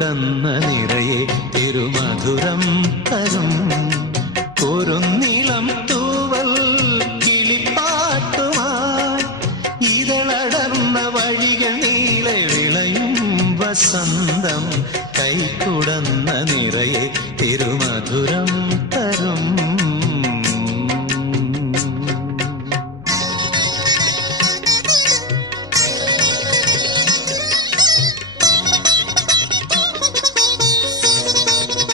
കൈക്കുടന്ന നിറയെ തിരുമധുരം തരും കുറുനിളം തൂവൽ കിളിപ്പാട്ടുമായി ഇതളടർന്ന വഴികൾ നീളെ വിളയും വസന്തം കൈക്കുടന്ന നിറയെ തിരുമധുരം